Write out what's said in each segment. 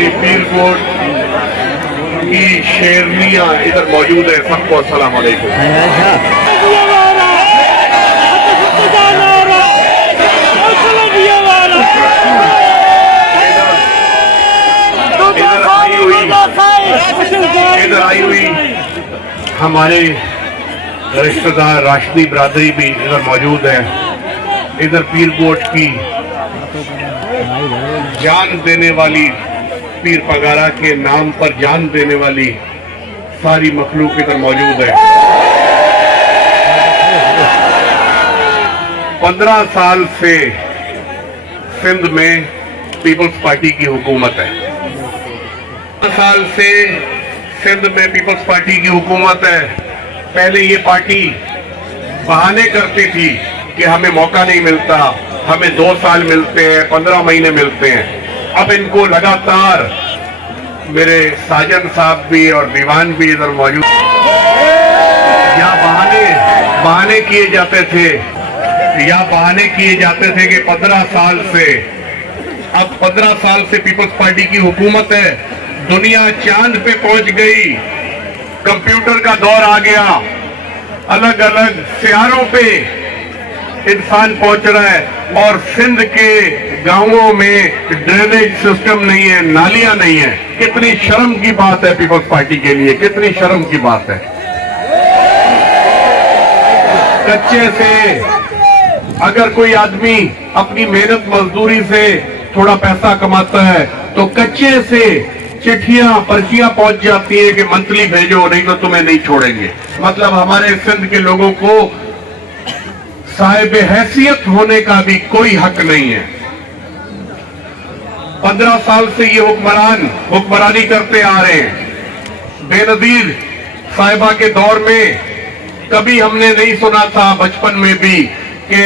भाई पीरकोट की शेरनियां इधर मौजूद है। सबको अस्सलाम वालेकुम। इधर आई हुई हमारे रिश्तेदार राशदी बिरादरी भी इधर मौजूद है। इधर पीरकोट की जान देने वाली, पीर पगारा के नाम पर जान देने वाली सारी मखलूक इधर मौजूद है। 15 साल से सिंध में पीपल्स पार्टी की हुकूमत है। 15 साल से सिंध में पीपल्स पार्टी की हुकूमत है। पहले ये पार्टी बहाने करती थी कि हमें मौका नहीं मिलता, हमें 2 साल मिलते हैं, 15 महीने मिलते हैं। अब इनको लगातार, मेरे साजन साहब भी और दीवान भी इधर मौजूद, या बहाने किए जाते थे, कि 15 साल से, अब 15 साल से पीपल्स पार्टी की हुकूमत है। दुनिया चांद पे पहुंच गई, कंप्यूटर का दौर आ गया, अलग अलग सियारों पे इंसान पहुंच रहा है, और सिंध के गांवों में ड्रेनेज सिस्टम नहीं है, नालियां नहीं है। कितनी शर्म की बात है पीपल्स पार्टी के लिए, कितनी शर्म की बात है। कच्चे से अगर कोई आदमी अपनी मेहनत मजदूरी से थोड़ा पैसा कमाता है तो कच्चे से चिट्ठियां पर्चियां पहुंच जाती है कि मंथली भेजो, नहीं तो तुम्हें नहीं छोड़ेंगे। मतलब हमारे सिंध के लोगों को साहिब हैसियत होने का भी कोई हक नहीं है। 15 साल से ये हुक्मरानी करते आ रहे हैं। बेनजीर साहिबा के दौर में कभी हमने नहीं सुना था, बचपन में भी, कि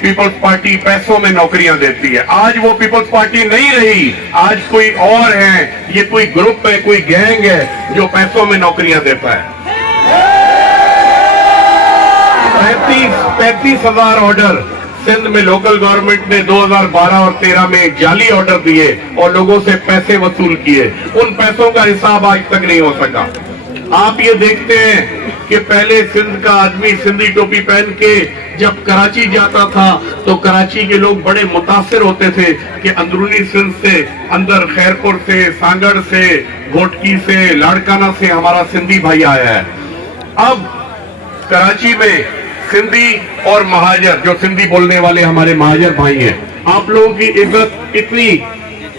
पीपल्स पार्टी पैसों में नौकरियां देती है। आज वो पीपल्स पार्टी नहीं रही, आज कोई और है। ये कोई ग्रुप है, कोई गैंग है जो पैसों में नौकरियां देता है। 35,000 ऑर्डर सिंध में लोकल गवर्नमेंट ने 2012 और 13 में जाली ऑर्डर दिए और लोगों से पैसे वसूल किए। उन पैसों का हिसाब आज तक नहीं हो सका। आप ये देखते हैं कि पहले सिंध का आदमी सिंधी टोपी पहन के जब कराची जाता था तो कराची के लोग बड़े मुतासिर होते थे कि अंदरूनी सिंध से, अंदर खैरपुर से, सांगड़ से, घोटकी से, लाड़काना से हमारा सिंधी भाई आया है। अब कराची में सिंधी और महाजर, जो सिंधी बोलने वाले हमारे महाजर भाई हैं, आप लोगों की इज्जत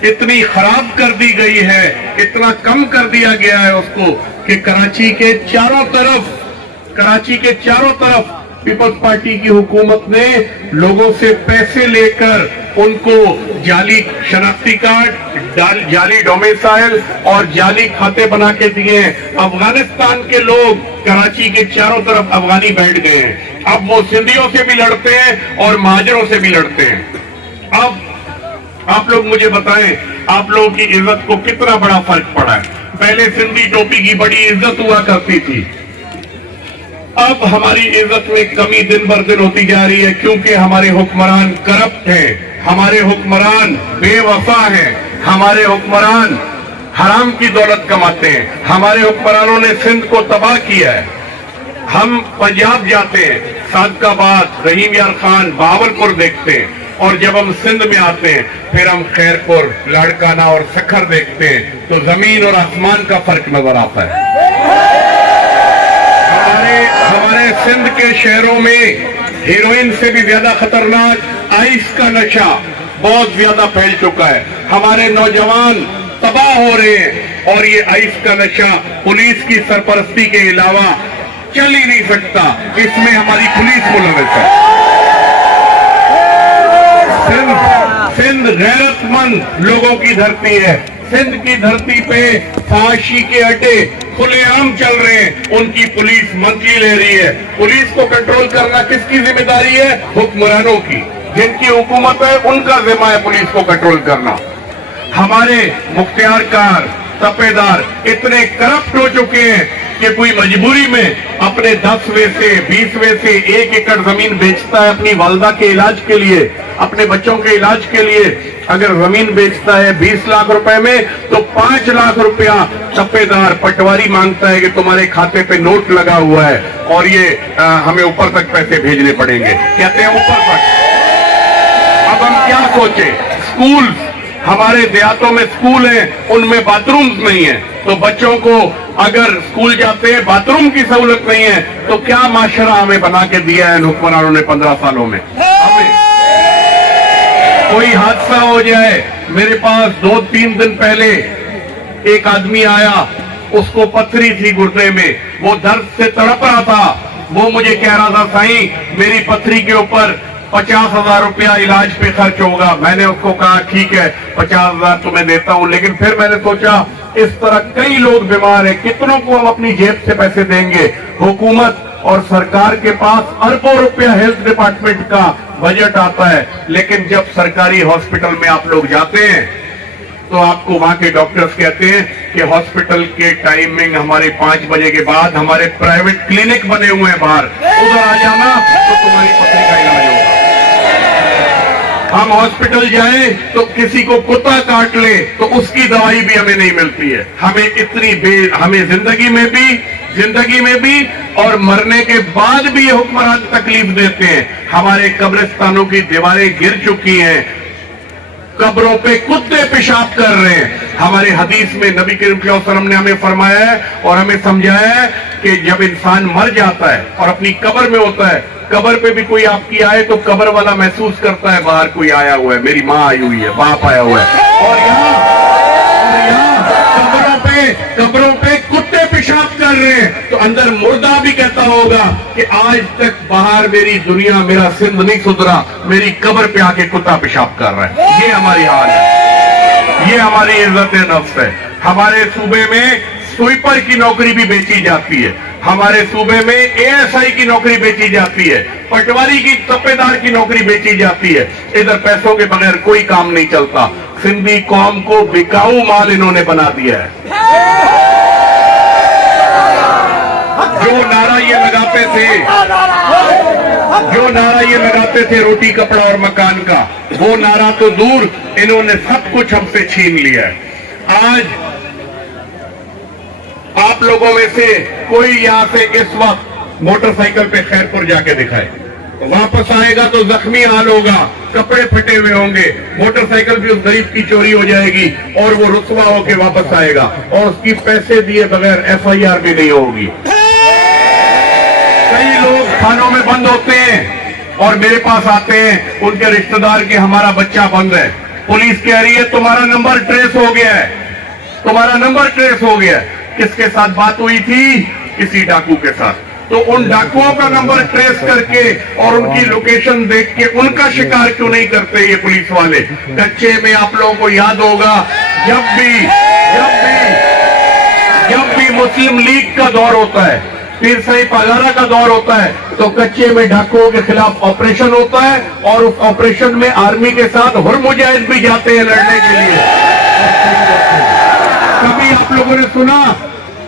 इतनी खराब कर दी गई है, इतना कम कर दिया गया है उसको, कि कराची के चारों तरफ पीपल्स पार्टी की हुकूमत ने लोगों से पैसे लेकर उनको जाली शनाख्ती कार्ड, जाली डोमिसाइल और जाली खाते बना के दिए। अफगानिस्तान के लोग कराची के चारों तरफ अफगानी बैठ गए हैं। अब वो सिंधियों से भी लड़ते हैं और महाजरों से भी लड़ते हैं। अब आप लोग मुझे बताएं, आप लोगों की इज्जत को कितना बड़ा फर्क पड़ा है। पहले सिंधी टोपी की बड़ी इज्जत हुआ करती थी, अब हमारी इज्जत में कमी दिन बर दिन होती जा रही है, क्योंकि हमारे हुक्मरान करप्ट हैं, हमारे हुक्मरान बेवफा हैं, हमारे हुक्मरान हराम की दौलत कमाते हैं, हमारे हुक्मरानों ने सिंध को तबाह किया है। हम पंजाब जाते हैं, सादकाबाद, रहीम यार खान, बावलपुर देखते हैं, और जब हम सिंध में आते हैं फिर हम खैरपुर, लाड़काना और सखर देखते हैं, तो जमीन और आसमान का फर्क नजर आता है। हमारे सिंध के शहरों में हीरोइन से भी ज्यादा खतरनाक आइस का नशा बहुत ज्यादा फैल चुका है। हमारे नौजवान तबाह हो रहे हैं, और ये आइस का नशा पुलिस की सरपरस्ती के अलावा चल ही नहीं सकता, इसमें हमारी पुलिस मुलविस है। सिंध गैरतमंद लोगों की धरती है। सिंध की धरती पे फांसी के अड्डे खुलेआम चल रहे हैं, उनकी पुलिस मंथली ले रही है। पुलिस को कंट्रोल करना किसकी जिम्मेदारी है? हुक्मरानों की। जिनकी हुकूमत है उनका जिम्मा है पुलिस को कंट्रोल करना। हमारे मुख्तियार कार, तपेदार इतने करप्ट हो चुके हैं कि कोई मजबूरी में अपने 10वें से 20वें से 1 एकड़ जमीन बेचता है अपनी वालदा के इलाज के लिए, अपने बच्चों के इलाज के लिए। अगर जमीन बेचता है 20 लाख रुपए में तो 5 लाख रुपया तपेदार पटवारी मांगता है कि तुम्हारे खाते पे नोट लगा हुआ है और ये हमें ऊपर तक पैसे भेजने पड़ेंगे, कहते हैं ऊपर तक। अब हम क्या सोचे, स्कूल, हमारे देहातों में स्कूल हैं, उनमें बाथरूम्स नहीं है, तो बच्चों को अगर स्कूल जाते हैं बाथरूम की सहूलत नहीं है तो क्या माशरा हमें बना के दिया है हुक्मरानों ने 15 सालों में। हमें कोई हादसा हो जाए, मेरे पास 2-3 दिन पहले एक आदमी आया, उसको पथरी थी गुर्दे में, वो दर्द से तड़प रहा था। वो मुझे कह रहा था, साईं मेरी पथरी के ऊपर 50,000 रुपया इलाज पे खर्च होगा। मैंने उसको कहा ठीक है 50,000 तुम्हें देता हूं, लेकिन फिर मैंने सोचा इस तरह कई लोग बीमार हैं, कितनों को हम अपनी जेब से पैसे देंगे। हुकूमत और सरकार के पास अरबों रुपया हेल्थ डिपार्टमेंट का बजट आता है, लेकिन जब सरकारी हॉस्पिटल में आप लोग जाते हैं तो आपको वहां के डॉक्टर्स कहते हैं कि हॉस्पिटल के टाइमिंग हमारे 5 बजे के बाद हमारे प्राइवेट क्लिनिक बने हुए हैं बाहर, उधर आ जाना तो तुम्हारी पथरी का इलाज होगा। हम हॉस्पिटल जाएं तो किसी को कुत्ता काट ले तो उसकी दवाई भी हमें नहीं मिलती है। हमें इतनी हमें जिंदगी में भी और मरने के बाद भी ये हुक्मरान तकलीफ देते हैं। हमारे कब्रिस्तानों की दीवारें गिर चुकी हैं, कब्रों पे कुत्ते पेशाब कर रहे हैं। हमारे हदीस में नबी करीम सल्लल्लाहु अलैहि वसल्लम ने हमें फरमाया है और हमें समझाया है कि जब इंसान मर जाता है और अपनी कब्र में होता है, कब्र पे भी कोई आपकी आए तो कब्र वाला महसूस करता है बाहर कोई आया हुआ है, मेरी माँ आई हुई है, बाप आया हुआ है। और यहाँ कब्रों पे कुत्ते पेशाब कर रहे हैं तो अंदर मुर्दा भी कहता होगा कि आज तक बाहर मेरी दुनिया, मेरा सिंध नहीं सुधरा, मेरी कब्र पे आके कुत्ता पेशाब कर रहा है। ये हमारी हाल है, ये हमारी इज्जत नफ्स है। हमारे सूबे में स्वीपर की नौकरी भी बेची जाती है, हमारे सूबे में एएसआई की नौकरी बेची जाती है, पटवारी की, तपेदार की नौकरी बेची जाती है। इधर पैसों के बगैर कोई काम नहीं चलता। सिंधी कौम को बिकाऊ माल इन्होंने बना दिया है। जो नारा ये लगाते थे रोटी कपड़ा और मकान का, वो नारा तो दूर, इन्होंने सब कुछ हमसे छीन लिया है। आज आप लोगों में से कोई यहां से इस वक्त मोटरसाइकिल पे खैरपुर जाके दिखाए, वापस आएगा तो जख्मी हाल होगा, कपड़े फटे हुए होंगे, मोटरसाइकिल भी उस गरीब की चोरी हो जाएगी और वो रुसवा होके वापस आएगा और उसकी पैसे दिए बगैर एफआईआर भी नहीं होगी। कई लोग थानों में बंद होते हैं और मेरे पास आते हैं, उनके रिश्तेदार के हमारा बच्चा बंद है, पुलिस कह रही है तुम्हारा नंबर ट्रेस हो गया है, तुम्हारा नंबर ट्रेस हो गया है। किसके साथ बात हुई थी? किसी डाकू के साथ। तो उन डाकुओं का नंबर ट्रेस करके और उनकी लोकेशन देख के उनका शिकार क्यों नहीं करते ये पुलिस वाले? कच्चे में आप लोगों को याद होगा, जब भी मुस्लिम लीग का दौर होता है, पीर साहिब पगारा का दौर होता है, तो कच्चे में डाकुओं के खिलाफ ऑपरेशन होता है और उस ऑपरेशन में आर्मी के साथ हुर मुजाहिद भी जाते हैं लड़ने के लिए। कभी आप लोगों ने सुना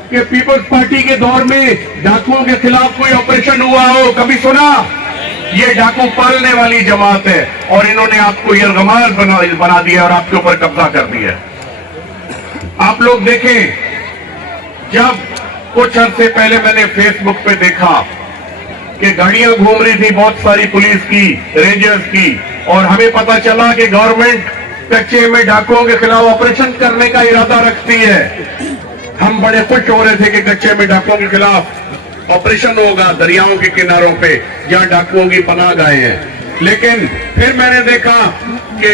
कि पीपल्स पार्टी के दौर में डाकुओं के खिलाफ कोई ऑपरेशन हुआ हो? कभी सुना? ये डाकू पालने वाली जमात है और इन्होंने आपको यरगमाल बना दिया और आपके ऊपर कब्जा कर दिया। आप लोग देखें, जब कुछ अर्से पहले मैंने फेसबुक पे देखा कि गाड़ियां घूम रही थी बहुत सारी पुलिस की, रेंजर्स की, और हमें पता चला कि गवर्नमेंट कच्चे में डाकुओं के खिलाफ ऑपरेशन करने का इरादा रखती है। हम बड़े खुश हो रहे थे कि कच्चे में डाकुओं के खिलाफ ऑपरेशन होगा दरियाओं के किनारों पे जहां डाकुओं की पनाह गाहें हैं, लेकिन फिर मैंने देखा कि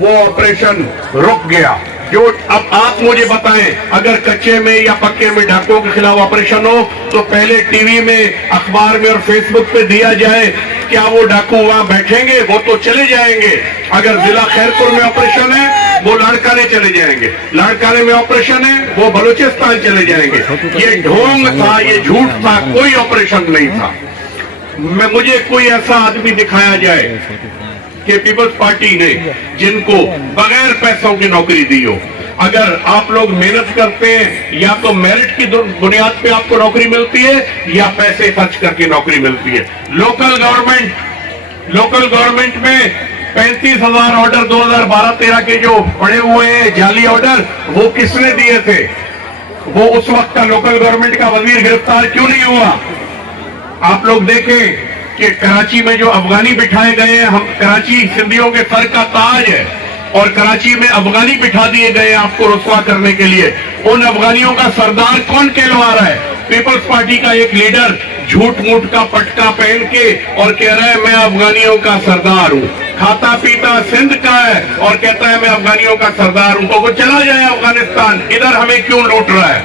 वो ऑपरेशन रुक गया। जो अब आप मुझे बताएं, अगर कच्चे में या पक्के में डाकुओं के खिलाफ ऑपरेशन हो तो पहले टीवी में, अखबार में और फेसबुक पे दिया जाए, क्या वो डाकू वहां बैठेंगे? वो तो चले जाएंगे। अगर जिला खैरपुर में ऑपरेशन है वो लाड़काने चले जाएंगे, लाड़काने में ऑपरेशन है वो बलूचिस्तान चले जाएंगे। ये ढोंग था, ये झूठ था, कोई ऑपरेशन नहीं था। मुझे कोई ऐसा आदमी दिखाया जाए कि पीपल्स पार्टी ने जिनको बगैर पैसों की नौकरी दी हो। अगर आप लोग मेहनत करते हैं, या तो मेरिट की बुनियाद पे आपको नौकरी मिलती है या पैसे खर्च करके नौकरी मिलती है। लोकल गवर्नमेंट में 35,000 ऑर्डर 2012-13 के जो पड़े हुए हैं जाली ऑर्डर, वो किसने दिए थे? वो उस वक्त का लोकल गवर्नमेंट का वजीर गिरफ्तार क्यों नहीं हुआ? आप लोग देखें कि कराची में जो अफगानी बिठाए गए हैं, हम कराची सिंधियों के सर का ताज है, और कराची में अफगानी बिठा दिए गए हैं आपको रुस्वा करने के लिए। उन अफगानियों का सरदार कौन कहलवा रहा है? पीपल्स पार्टी का एक लीडर झूठ मूठ का पटका पहन के और कह रहा है मैं अफगानियों का सरदार हूं। खाता पीता सिंध का है और कहता है मैं अफगानियों का सरदार हूं। तो वो चला जाए अफगानिस्तान, इधर हमें क्यों लूट रहा है?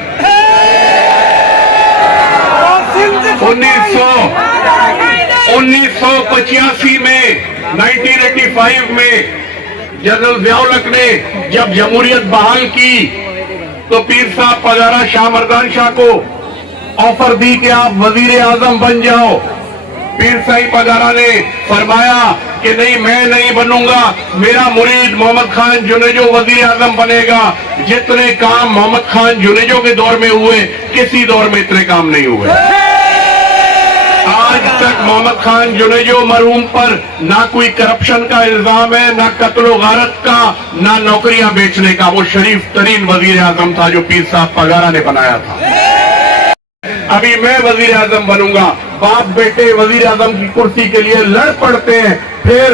1985 में 1985 में जनरल ज़ियाउल-हक ने जब जमहूरियत बहाल की तो पीर साहब पगारा शाह मर्दान शाह को ऑफर दी कि आप वजीर आजम बन जाओ। पीर साहिब पगारा ने फरमाया कि नहीं, मैं नहीं बनूंगा, मेरा मुरीद मोहम्मद खान जुनेजो वजीर आजम बनेगा। जितने काम मोहम्मद खान जुनेजो के दौर में हुए, किसी दौर में इतने काम नहीं हुए। आज तक मोहम्मद खान जुनेजो मरहूम पर ना कोई करप्शन का इल्जाम है, ना कत्ल गारत का, ना नौकरियां बेचने का। वो शरीफ तरीन वजीर आजम था जो पीर साहब पगारा ने बनाया था। अभी मैं वजीर आजम बनूंगा। बाप बेटे वजीर आजम की कुर्सी के लिए लड़ पड़ते हैं, फिर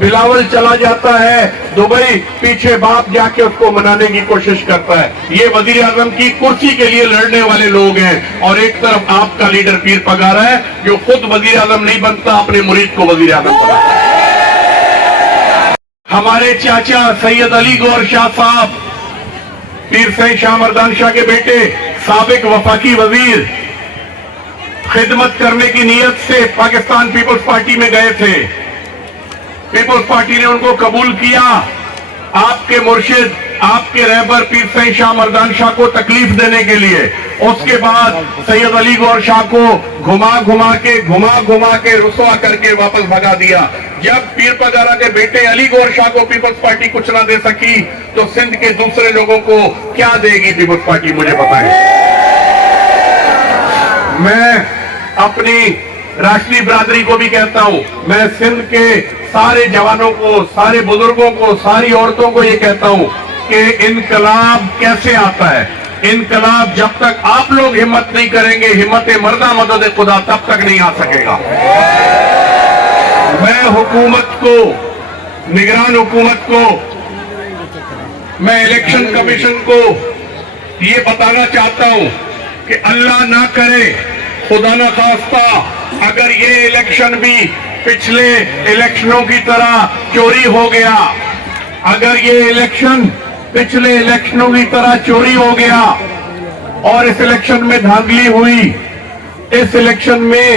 बिलावल चला जाता है दुबई, पीछे बाप जाके उसको मनाने की कोशिश करता है। ये वजीर आजम की कुर्सी के लिए लड़ने वाले लोग हैं। और एक तरफ आपका लीडर पीर पगारा है जो खुद वजीर आजम नहीं बनता, अपने मुरीद को वजीर आजम बनाता है। हमारे चाचा सैयद अली गौर शाह साहब, पीर सईद शाह मर्दान शाह के बेटे, साबिक वफाकी वजीर, खिदमत करने की नीयत से पाकिस्तान पीपल्स पार्टी में गए थे। पीपल्स पार्टी ने उनको कबूल किया। आपके मुर्शिद, आपके रहबर पीर सईद शाह मर्दान शाह को तकलीफ देने के लिए उसके बाद सैयद अली गौर शाह को घुमा घुमा के रुसवा करके वापस भगा दिया। जब पीर पगारा के बेटे अली गौर शाह को पीपल्स पार्टी कुछ ना दे सकी तो सिंध के दूसरे लोगों को क्या देगी पीपल्स पार्टी, मुझे बताएं। मैं अपनी राष्ट्रीय बिरादरी को भी कहता हूं, मैं सिंध के सारे जवानों को, सारे बुजुर्गों को, सारी औरतों को ये कहता हूं कि इनकलाब कैसे आता है? इनकलाब जब तक आप लोग हिम्मत नहीं करेंगे, हिम्मत मर्दा मदद खुदा, तब तक नहीं आ सकेगा। मैं हुकूमत को, निगरान हुकूमत को, मैं इलेक्शन कमीशन को ये बताना चाहता हूं कि अल्लाह ना करे, खुदा ना खास्ता, अगर ये इलेक्शन भी पिछले इलेक्शनों की तरह चोरी हो गया, अगर ये इलेक्शन पिछले इलेक्शनों की तरह चोरी हो गया और इस इलेक्शन में धांधली हुई, इस इलेक्शन में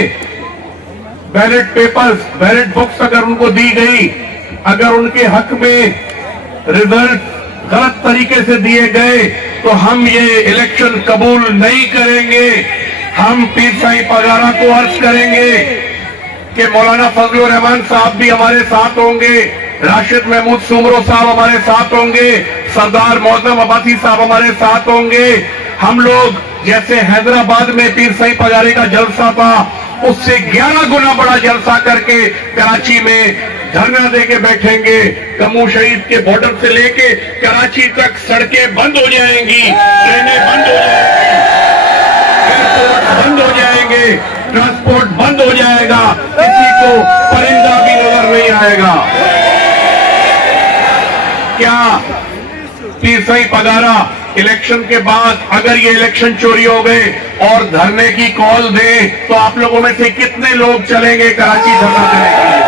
बैलेट पेपर्स, बैलेट बुक्स अगर उनको दी गई, अगर उनके हक में रिजल्ट गलत तरीके से दिए गए, तो हम ये इलेक्शन कबूल नहीं करेंगे। हम पीर साईं पगारा को अर्ज करेंगे कि मौलाना फजलुर रहमान साहब भी हमारे साथ होंगे, राशिद महमूद सुमरो साहब हमारे साथ होंगे, सरदार मौजम अब्बासी साहब हमारे साथ होंगे। हम लोग जैसे हैदराबाद में पीर साईं पगारे का जलसा था, उससे 11 गुना बड़ा जलसा करके कराची में धरना देके बैठेंगे। कमू शहीद के बॉर्डर से लेके कराची तक सड़कें बंद हो जाएंगी, ट्रेनें बंद हो जाएंगी, एयरपोर्ट बंद हो जाएंगे, ट्रांसपोर्ट बंद हो जाएगा, किसी को परिंदा भी नजर नहीं आएगा। क्या पीर साईं पगारा इलेक्शन के बाद अगर ये इलेक्शन चोरी हो गए और धरने की कॉल दे तो आप लोगों में से कितने लोग चलेंगे कराची धरना देने के लिए?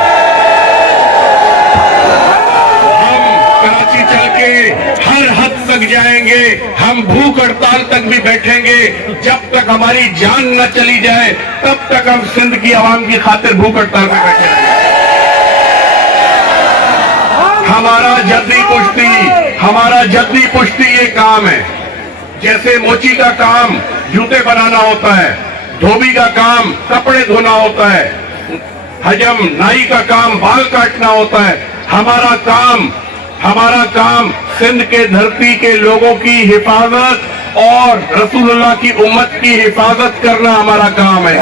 हम कराची चल के हर हद तक जाएंगे, हम भूख हड़ताल तक भी बैठेंगे। जब तक हमारी जान न चली जाए तब तक हम सिंध की आवाम की खातिर भूख हड़ताल में बैठे रहेंगे। हमारा जद्दी पुश्ती ये काम है। जैसे मोची का काम जूते बनाना होता है, धोबी का काम कपड़े धोना होता है, हजम नाई का काम बाल काटना होता है, हमारा काम हमारा काम सिंध के धरती के लोगों की हिफाजत और रसूलुल्लाह की उम्मत की हिफाजत करना हमारा काम है।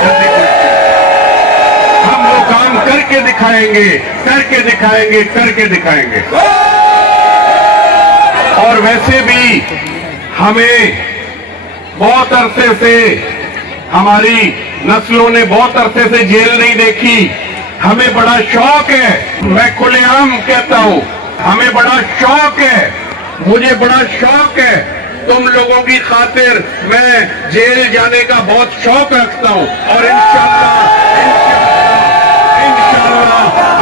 हम वो काम करके दिखाएंगे, करके दिखाएंगे, करके दिखाएंगे। और वैसे भी हमें बहुत अरसे से, हमारी नस्लों ने बहुत अरसे से जेल नहीं देखी। हमें बड़ा शौक है, मैं खुलेआम कहता हूं, हमें बड़ा शौक है, मुझे बड़ा शौक है, तुम लोगों की खातिर मैं जेल जाने का बहुत शौक रखता हूं। और इंशाअल्लाह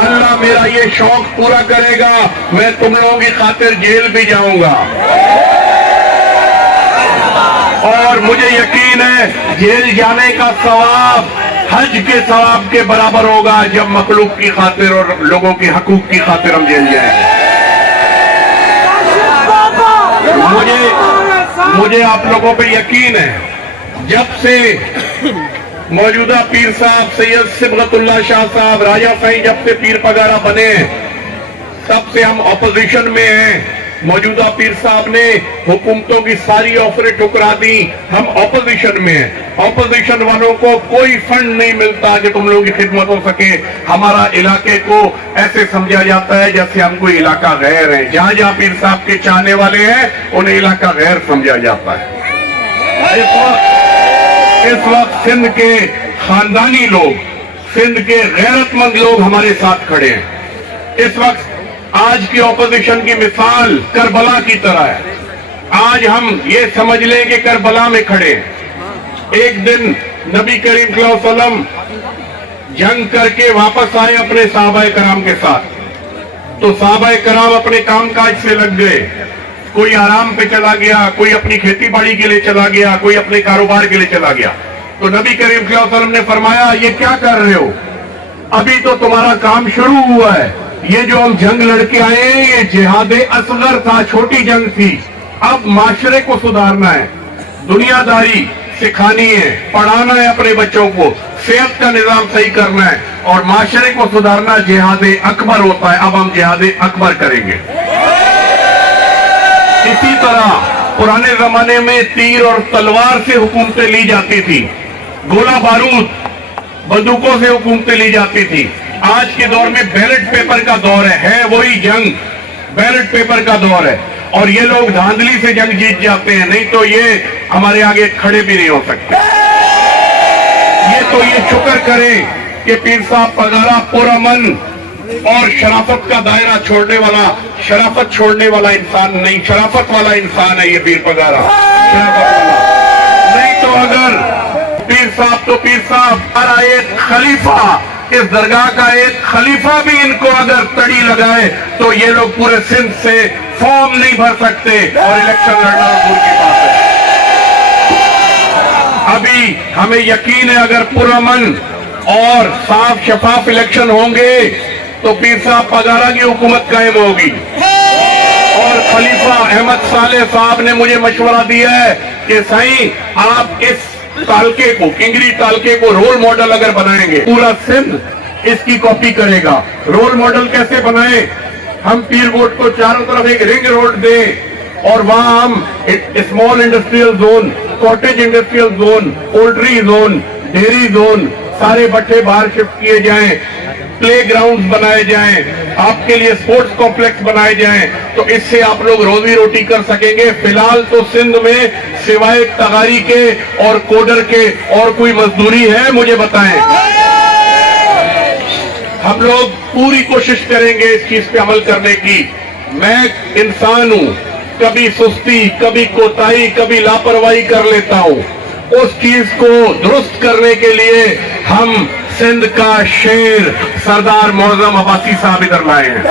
अल्लाह मेरा ये शौक पूरा करेगा, मैं तुम लोगों की खातिर जेल भी जाऊंगा। और मुझे यकीन है जेल जाने का सवाब हज के सवाब के बराबर होगा जब मखलूक की खातिर और लोगों के हकूक की खातिर हम जेल जाएंगे। मुझे आप लोगों पे यकीन है, जब से मौजूदा पीर साहब सैयद सिबगतुल्लाह शाह साहब राजा साईं जब से पीर पगारा बने, तब से हम ऑपोजिशन में हैं। मौजूदा पीर साहब ने हुकूमतों की सारी ऑफरें ठुकरा दी, हम ऑपोजिशन में हैं। ऑपोजिशन वालों को कोई फंड नहीं मिलता कि तुम लोगों की खिदमत हो सके। हमारा इलाके को ऐसे समझा जाता है जैसे हम कोई इलाका गैर है। जहां जहां पीर साहब के चाहने वाले हैं उन्हें इलाका गैर समझा जाता है। इस वक्त सिंध के खानदानी लोग, सिंध के गैरतमंद लोग हमारे साथ खड़े हैं। इस वक्त आज की ऑपोजिशन की मिसाल करबला की तरह है। आज हम ये समझ लें कि करबला में खड़े हैं। एक दिन नबी करीम सल्लल्लाहु अलैहि वसल्लम जंग करके वापस आए अपने सहाबाए कराम के साथ, तो सहाबाए कराम अपने कामकाज से लग गए। कोई आराम पे चला गया, कोई अपनी खेती बाड़ी के लिए चला गया, कोई अपने कारोबार के लिए चला गया। तो नबी करीम सल्लल्लाहु अलैहि वसल्लम ने फरमाया, ये क्या कर रहे हो? अभी तो तुम्हारा काम शुरू हुआ है। ये जो हम जंग लड़के आए हैं ये जिहादे असगर था, छोटी जंग थी। अब माशरे को सुधारना है, दुनियादारी सिखानी है, पढ़ाना है अपने बच्चों को, सेहत का निजाम सही करना है और माशरे को सुधारना जिहादे अकबर होता है। अब हम जिहादे अकबर करेंगे। इसी तरह पुराने जमाने में तीर और तलवार से हुकूमतें ली जाती थी, गोला बारूद बंदूकों से हुकूमतें ली जाती थी। आज के दौर में बैलेट पेपर का दौर है वही जंग, बैलेट पेपर का दौर है। और ये लोग धांधली से जंग जीत जाते हैं, नहीं तो ये हमारे आगे खड़े भी नहीं हो सकते। ये शुक्र करें कि पीर साहब पगारा पुरअमन और शराफत का दायरा छोड़ने वाला, शराफत छोड़ने वाला इंसान नहीं, शराफत वाला इंसान है ये पीर पगारा, शराफत वाला। नहीं तो अगर पीर साहब तो पीर साहब, हमारा एक खलीफा, इस दरगाह का एक खलीफा भी इनको अगर तड़ी लगाए तो ये लोग पूरे सिंध से फॉर्म नहीं भर सकते और इलेक्शन लड़ना दूर की बात है। अभी हमें यकीन है अगर पुरअमन और साफ शफाफ इलेक्शन होंगे तो पीर साहब पगारा की हुकूमत कायम होगी। और खलीफा अहमद सालेह साहब ने मुझे मशवरा दिया है कि साईं आप इस तालके को, किंगरी तालके को रोल मॉडल अगर बनाएंगे, पूरा सिंध इसकी कॉपी करेगा। रोल मॉडल कैसे बनाए? हम पीर रोड को चारों तरफ एक रिंग रोड दें और वहां हम small industrial zone, cottage industrial zone, poultry zone, dairy zone, सारे भट्ठे बाहर शिफ्ट किए जाएं, प्ले ग्राउंड बनाए जाएं, आपके लिए स्पोर्ट्स कॉम्प्लेक्स बनाए जाएं, तो इससे आप लोग रोजी रोटी कर सकेंगे। फिलहाल तो सिंध में सिवाय तगारी के और कोडर के और कोई मजदूरी है? मुझे बताएं। हम लोग पूरी कोशिश करेंगे इस चीज पे अमल करने की। मैं इंसान हूं, कभी सुस्ती, कभी कोताही, कभी लापरवाही कर लेता हूं। उस चीज को दुरुस्त करने के लिए हम सिंध का शेर सरदार मोअज़्ज़म अब्बासी साहब इधर लाए हैं।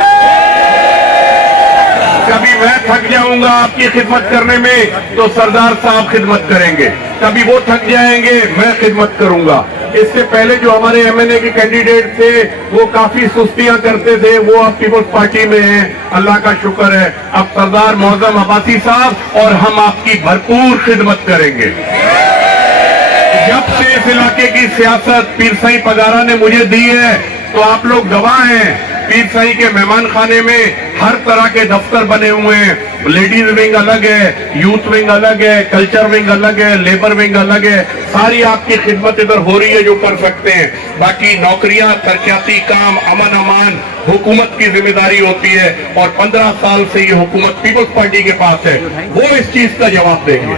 कभी मैं थक जाऊंगा आपकी खिदमत करने में तो सरदार साहब खिदमत करेंगे, कभी वो थक जाएंगे मैं खिदमत करूंगा। इससे पहले जो हमारे एमएनए के कैंडिडेट थे वो काफी सुस्तियां करते थे, वो अब पीपल्स पार्टी में हैं, अल्लाह का शुक्र है। अब सरदार मोअज़्ज़म अब्बासी साहब और हम आपकी भरपूर खिदमत करेंगे। जब से इस इलाके की सियासत पीर साईं पगारा ने मुझे दी है तो आप लोग गवाह हैं। पीर साईं के मेहमान खाने में हर तरह के दफ्तर बने हुए हैं। लेडीज विंग अलग है, यूथ विंग अलग है, कल्चर विंग अलग है, लेबर विंग अलग है। सारी आपकी खिदमत इधर हो रही है जो कर सकते हैं। बाकी नौकरियां, तरक्याती काम, अमन अमान हुकूमत की जिम्मेदारी होती है और 15 साल से ये हुकूमत पीपल्स पार्टी के पास है, वो इस चीज का जवाब देंगे।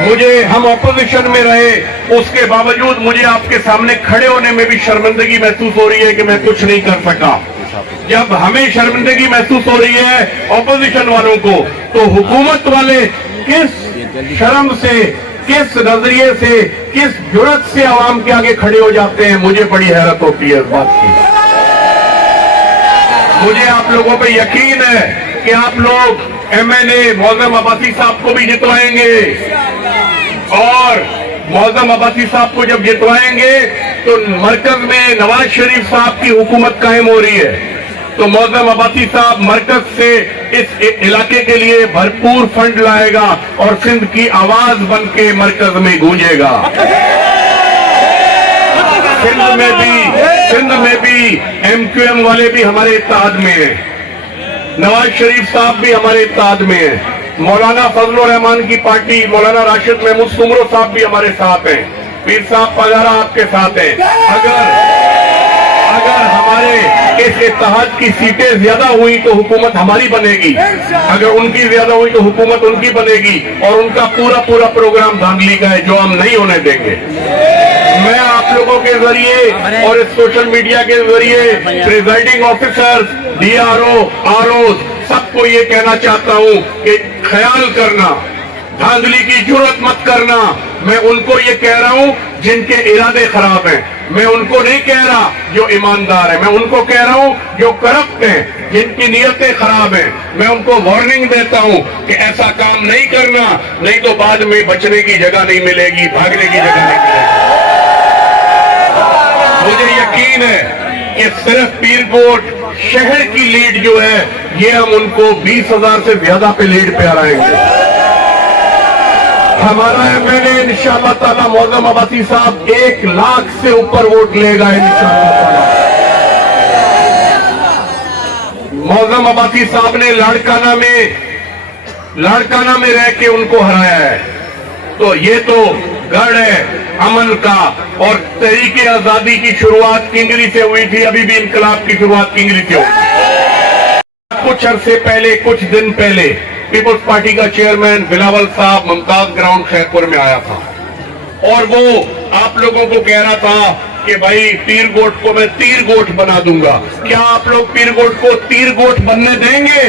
मुझे हम ऑपोजिशन में रहे, उसके बावजूद मुझे आपके सामने खड़े होने में भी शर्मिंदगी महसूस हो रही है कि मैं कुछ नहीं कर सका। जब हमें शर्मिंदगी महसूस हो रही है ऑपोजिशन वालों को, तो हुकूमत वाले किस शर्म से, किस नजरिए से, किस जुर्रत से आवाम के आगे खड़े हो जाते हैं, मुझे बड़ी हैरत होती है इस बात की। मुझे आप लोगों पे यकीन है कि आप लोग एमएनए मौजम अब्बासी साहब को भी जितवाएंगे, और मौजम अब्बासी साहब को जब जितवाएंगे तो मरकज में नवाज शरीफ साहब की हुकूमत कायम हो रही है, तो मौजम अब्बासी साहब मरकज से इस इलाके के लिए भरपूर फंड लाएगा और सिंध की आवाज बन के मरकज में गूंजेगा। सिंध में भी एमक्यूएम वाले भी हमारे इत्तेहाद में हैं, नवाज शरीफ साहब भी हमारे इत्तेहाद में हैं, मौलाना फजलुर रहमान की पार्टी मौलाना राशिद महमूद सुमरो साहब भी हमारे साथ हैं, पीर साहब पगारा आपके साथ हैं। अगर हमारे इस इत्तेहाद की सीटें ज्यादा हुई तो हुकूमत हमारी बनेगी, अगर उनकी ज्यादा हुई तो हुकूमत उनकी बनेगी, और उनका पूरा प्रोग्राम धांधली का है जो हम नहीं होने देंगे। मैं आप लोगों के जरिए और इस सोशल मीडिया के जरिए प्रिजाइडिंग ऑफिसर्स, डीआरओ, आरओ सबको ये कहना चाहता हूं कि ख्याल करना, धांधली की जुर्रत मत करना। मैं उनको ये कह रहा हूं जिनके इरादे खराब हैं, मैं उनको नहीं कह रहा जो ईमानदार है, मैं उनको कह रहा हूं जो करप्ट हैं, जिनकी नीयतें खराब हैं। मैं उनको वार्निंग देता हूं कि ऐसा काम नहीं करना, नहीं तो बाद में बचने की जगह नहीं मिलेगी, भागने की जगह नहीं मिलेगी। मुझे यकीन है कि सिर्फ पीरकोट शहर की लीड जो है ये हम उनको 20,000 से ज्यादा पे लीड पे आएंगे। हमारा एमएलए इंशाअल्लाह ताला मौजम अब्बासी साहब 1 लाख से ऊपर वोट लेगा इंशाअल्लाह ताला। मौजम अब्बासी साहब ने लाड़काना में रह के उनको हराया है, तो ये तो गढ़ है अमन का। और तहरीके आजादी की शुरुआत किंगरी से हुई थी, अभी भी इंकलाब की शुरुआत किंगरी से हुई। कुछ अरसे पहले, कुछ दिन पहले पीपल्स पार्टी का चेयरमैन बिलावल साहब मुमताज ग्राउंड खैरपुर में आया था, और वो आप लोगों को कह रहा था कि भाई पीरगोट को मैं तीरगोट बना दूंगा। क्या आप लोग पीरगोट को तीरगोट बनने देंगे?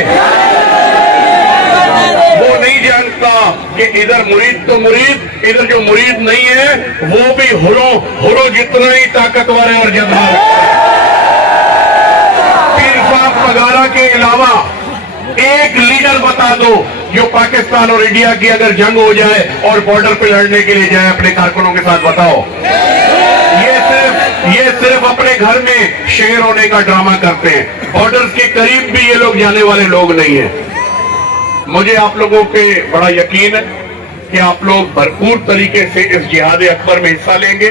वो नहीं जानता कि इधर मुरीद तो मुरीद, इधर जो मुरीद नहीं है वो भी हुरो जितना ही ताकतवर है और जज्बा। पीर साहब पगारा के अलावा एक लीडर बता दो जो पाकिस्तान और इंडिया की अगर जंग हो जाए और बॉर्डर पे लड़ने के लिए जाए अपने कारकुनों के साथ, बताओ। ये सिर्फ अपने घर में शेर होने का ड्रामा करते हैं, बॉर्डर के करीब भी ये लोग जाने वाले लोग नहीं है। मुझे आप लोगों पे बड़ा यकीन है कि आप लोग भरपूर तरीके से इस जिहाद अकबर में हिस्सा लेंगे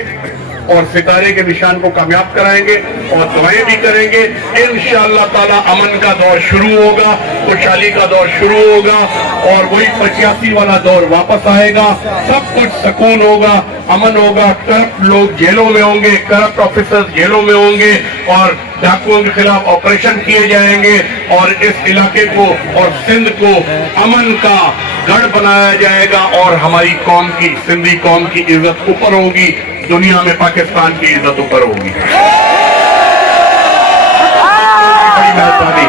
और सितारे के निशान को कामयाब कराएंगे और दुआएं भी करेंगे। इंशाअल्लाह ताला अमन का दौर शुरू होगा, खुशहाली का दौर शुरू होगा और वही 85 वाला दौर वापस आएगा। सब कुछ सुकून होगा, अमन होगा, करप्ट लोग जेलों में होंगे, करप्ट ऑफिसर्स जेलों में होंगे और डाकुओं के खिलाफ ऑपरेशन किए जाएंगे और इस इलाके को और सिंध को अमन का गढ़ बनाया जाएगा और हमारी कौम की, सिंधी कौम की इज्जत ऊपर होगी, दुनिया में पाकिस्तान की इज्जत ऊपर होगी। बड़ी मेहरबानी।